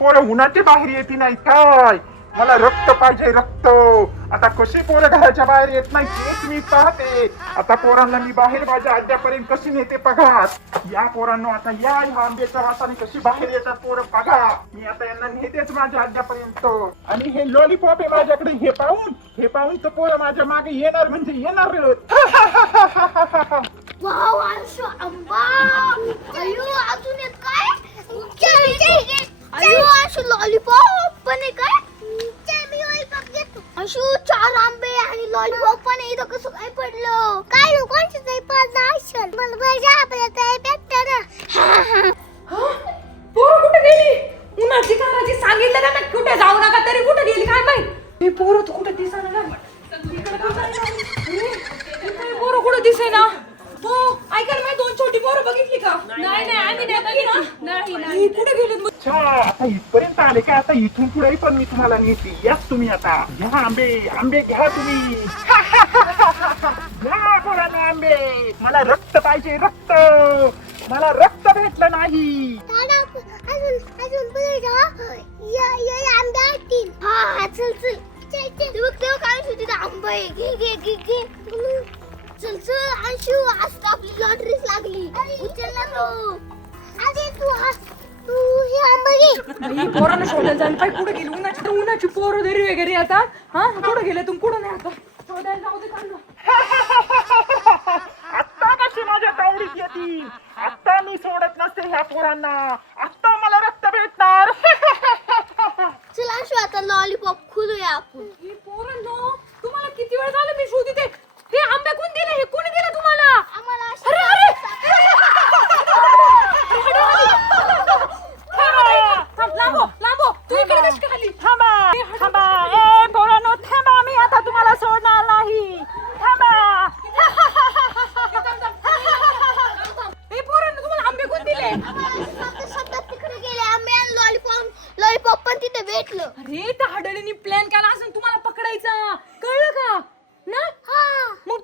पोरं उन्हाचे बाहेर येते नाही काय? मला रक्त पाहिजे रक्त. आता कशी पोरं घराच्या बाहेर येत नाही तेच मी पाहते. आता पोरांना मी बाहेर माझ्या अड्ड्यापर्यंत कशी नेते बघा. या पोरांना आता या आंब्याच्या वासाने कशी बाहेर येतात पोरं बघा. मी आता यांना नेतेच माझ्या अड्ड्यापर्यंत. आणि हे लॉलीपॉप आहे माझ्याकडे, हे पाहून तर पोरं माझ्या मागे येणार म्हणजे येणार. वाव आंशू आंबा. अयो अजून एक काय? अयो आंशू लॉलीपॉप पण आहे काय? अंशू 4 आंबे आणि लॉलीपॉप पण आहे. इथं कसं काय पडलं? काय नको कोणचं तरी पडलं असेल. मला पाहिजे आपल्याला तरी भेटतं ना. पोरं कुठे गेली? उन्हाची काराची सांगितलं का ना कुठे जाऊ नका, तरी कुठे गेली काय माहित. हे पोरं तर कुठे दिसेना ना. पोरं कुठे दिसेना. हो ऐका ना, माझी 2 छोटी पोरं बघितली का? नाही आम्ही नाही बघितली. नाही कुठे गेलेत? अच्छा आता इथपर्यंत आले का? आता इथून पुढे पण मी तुम्हाला नेते. याच तुम्ही आता घ्या आंबे घ्या तुम्ही. घ्या पोरांनो आंबे. मला रक्त पाहिजे रक्त. मला रक्त भेटलं नाही. अजून आंबे असतील. हा चल तेव्हा काय होती आंबा आहे. घे चल अंशू आज आपली लॉटरीच लागली. उचल ना तो. अरे तू हे आंबा घे. पोरांना शोधायला जायला पाहिजे. कुठे गेली? उन्हाची पोरं घरी वगैरे आता. हा कुठे गेले तुम्ही? कुठं नाही आता शोधायला जाऊ दे. काढलं आत्ता कशी माझ्या तावडीत येतील? आत्ता मी सोडत नसते ह्या पोरांना. आत्ता मला रक्त भेटणार. चल अंशू आता लॉलीपॉप खुलूया आपण. हे पोरांनो तुम्हाला किती वेळ झालं मी शोधते. हे आंबे कोण दिले? हे कोणी दिलं तुम्हाला? आम्हाला अरे लांबो तू इकडे कशी काय आली? थांबा ए पोरांनो थांबा. मी आता तुम्हाला सोडणार नाही. थांबा. हे पोरांनो तुम्हाला आंबे कोण दिले? सतत तिकडे गेले आंबे आणि लॉलीपॉप पण तिथे भेटलं. अरे त्या हडळीने प्लॅन केला असेल तुम्हाला पकडायचा. कळलं का ना? मग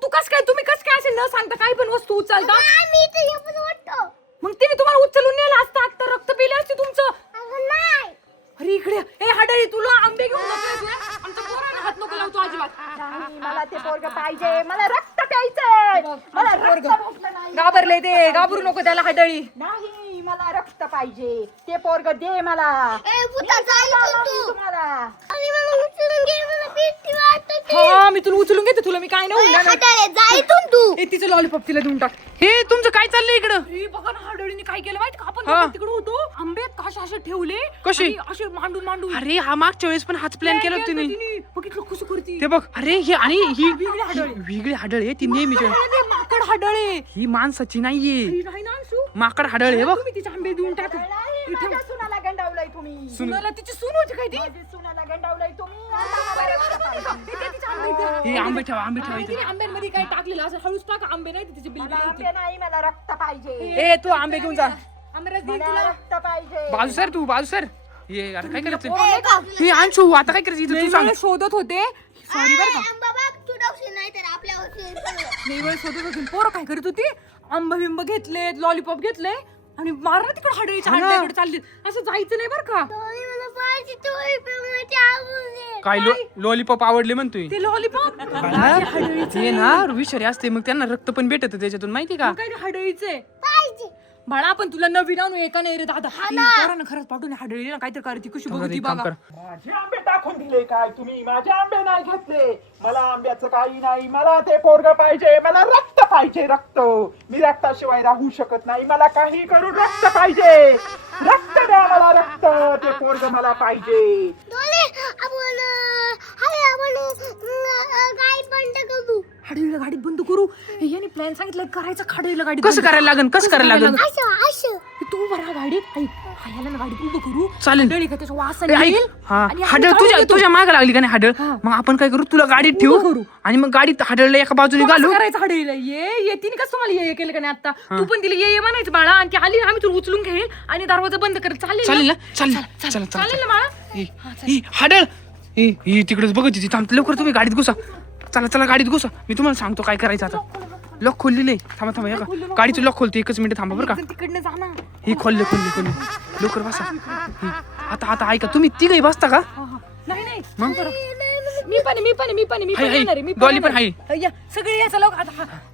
तुम्ही कस काय असेल न सांगता काही पण वस्तू उचलता? आम्ही इथे येऊन वाटतो. मग तिने तुम्हाला उचलून नेलं असतं. आता रक्त पिले असते तुमचं. नाही अरे इकडे ए हडळी तुला आंबे घेऊन जातोय. आमच्या पोरांना हात नको लावतो अजिबात. नाही मला ते पोरग पाहिजे. मला रक्त प्यायचंय. मला रक्त भेटलं नाही. घाबरले ते. घाबरू नको त्याला हडळी. नाही मला रक्त पाहिजे. ते पोरग दे मला. ए भूता चालू तू. तुम्हाला आणि मला उचलून घे. मला भीती वाटते. हा मी तुला उचलून घेते. तुला मी काय नाही होणार. हटाळे जा इथून तू. ए तिचं लॉलीपॉप तिला देऊन टाक. हे तुमचं काय चाललंय इकडं? हे बघा ना हडळीने काय केलं माहिती का? आपण हा. तिकडे होतो आंबे कशा असे ठेवले कसे? आणि असे मांडून अरे हा मागच्या वेळेस पण हाच प्लॅन केला होता तिने. बघितलं कसं करती. ते बघ. अरे ही आणि ही वेगळी हाडळ. वेगळी हाडळ आहे ती नेहमीची. माकड हाडळे. ही माणसाची नाहीये. नाही ना अंशू. माकड हाडळ आहे बघ. तुम्ही तिचे आंबे देऊन टाका. माझ्या सुनाला गंडावलंय तुम्ही. सुनाला तिची सून होती काय ती? माझ्या सुनाला गंडावलंय तुम्ही. आता मला रक्त पाहिजे. ते तिचे आंबे द्या. हे आंबे ठेवा इथं. तिने आंब्यांमध्ये काय टाकलेलं असं हळूच टाका. आंबे नाही तिचे बिल मला होते. आंबे नाही मला रक्त पाहिजे. ए तू आंबे घेऊन जा. आंबेरस देईन मला तुला. रक्त पाहिजे. बाजू सर तू बाजू सर. ये अरे काय करायचं? ए, बाप. हे आणशू आता काय करायचं इथं लई तू सांग. वेळ शोधत होते. सॉरी बरं का. आंबा बघ तू डावशील नाही तर आपल्यावरती लई वेळ शोधत होते. पोरं काय करत होती? आंबा बिंब घेतले, लॉलीपॉप घेतले आणि मारला तिकडे हडळीच्या हड्ड्याकडे चालले. असं जायचं नाही बरं का. मला पाहिजे तो आवडले. काय लॉलीपॉप आवडले म्हणतोय. ते लॉलीपॉप ते ना विषारी असते मग त्यांना रक्त पण भेटत त्याच्यातून माहिती का? काय हडळीचे पाहिजे. बाळा पण तुला नवीन आणू एका नाही रे दादा. पोरांना खरंच पाठवून हडळी ना काहीतरी करती कशी बघती एक काम बघा. कर. माझे आंबे टाकून दिले काय तुम्ही? माझे आंबे नाही घेतले. मला आंब्याचं काही नाही. मला ते पोरग पाहिजे. मला रक्त पाहिजे रक्त. मी रक्ताशिवाय राहू शकत नाही. मला काही करून रक्त पाहिजे. रक्त द्या मला रक्त. ते पोरग मला पाहिजे. डोले आपण गाय बंद करू. हडळीला गाडीत बंद करू. हे याने प्लॅन सांगितलं करायचं. हडळीला गाडीत कसं बंद. करायला लागन? कसं करायला लागन? असं तू बरा गाडीत ह्याला ना गाडीत उभं करू. चालेल. हडळी का त्याच्या वासाने ए, ऐक. येईल. हा आणि आम्ही हाडळ काढून घेतो. तुझ्या मागे लागली का नाही हाडळ? मग आपण काय करू? तुला गाडीत ठेवू करू. आणि मग गाडीत हाडळला एका बाजूने तू कसं घालू. करायचं हडळीला? येतीने कसं तुम्हाला ये केलं का नाही आता? तू पण तिला ये म्हणायचं बाळा आणि ती आली आम्ही तुला उचलून घेईल आणि दरवाजा बंद कर. चालेल चालेल ना? ना? चालेल चालेल ना बाळा? हाडळ ही तिकडेच बघत होती. थांब लवकर तुम्ही गाडीत घुसा. चला गाडीत घुसा. मी तुम्हाला सांगतो काय करायचं आता. लॉक खोललेले. थांबा हे का गाडीचं लॉक खोलतो. एकच मिनिट थांबा बरं का. तिकडनं जा ना. ही खोलले लवकर बसा. आता आता ऐका तुम्ही तिघही बसता का नाही नाही मग? मी पण हाय, हाय. येणार आहे, मी डॉली पण आहे. या, सगळे यायचं लवकर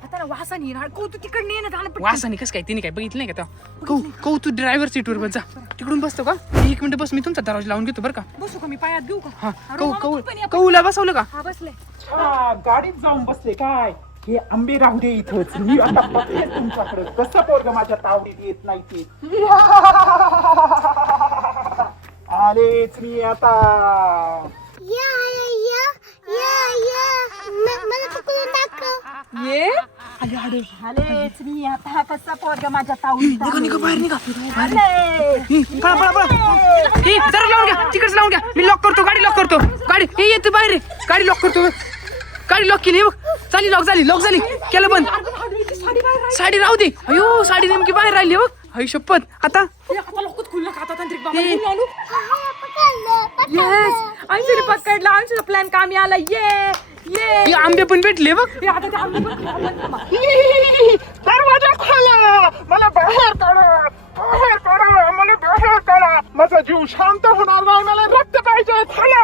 आता ना वासानी येणार तू तिकडे ये ना जाणं पटकन. वासाने कसं काय तिने काय बघितलं नाही का तेव्हा कौ तू ड्रायव्हर सीटवर बस जा तिकडून बसतो का 1 मिनिट बस मी तुमचा दरवाजा लावून घेतो बरं का बसू का मी पायात घेऊ का हा अरे कौ मामा, कौ तुम्ही पण या. कौला बसवलं का हा बसले छान गाडीत जाऊन बसले काय हे आंबे राहू दे इथंच मी आता बघते तुमच्याकडे कसं पोरग माझ्या तावडीत येत नाही ते आलेच मी आता या मला पकडून दाखव. ये आलेच मी आता कसा पोरग माझ्या तावडीत निघा निघा बाहेर निघा आले. पळा पळा पळा जरा लावून घ्या तिकडच लावून घ्या मी लॉक करतो गाडी लॉक करतो गाडी हे येतो बाहेर रे. गाडी लॉक करतो गाडी लॉक केली बघ झाली लॉक झाली केलं बंद साडी राहू दे अयो साडी नेमकी बाहेर राहिली बघ अयो शपथ आता आता लोकच खुललं का आता तांत्रिक बाबा हे. घेऊन आणू पकडलं येस अंशुने पकडला अंशुचा प्लॅन कामी आला ये हे आंबे पण भेटले बघ हे आता ते आंबे पण खायला लागले मग. दरवाजा खोला मला बाहेर काढा मला बाहेर काढा माझा जीव शांत होणार नाही मला रक्त पाहिजे खोला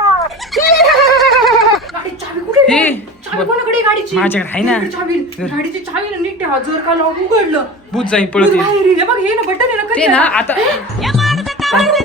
गाडीची चावी कुठे हे. आहे? चावी कोणाकडे आहे गाडीची माझ्याकडे आहे ना. चावी गाडीची चावी ना नीट ठेवा जर का लावून उघडलं भूत जाईन दूध पळत बाहेर येईल. हे बघ हे ना बटन आहे ना ते ना आता बाहेर आहे,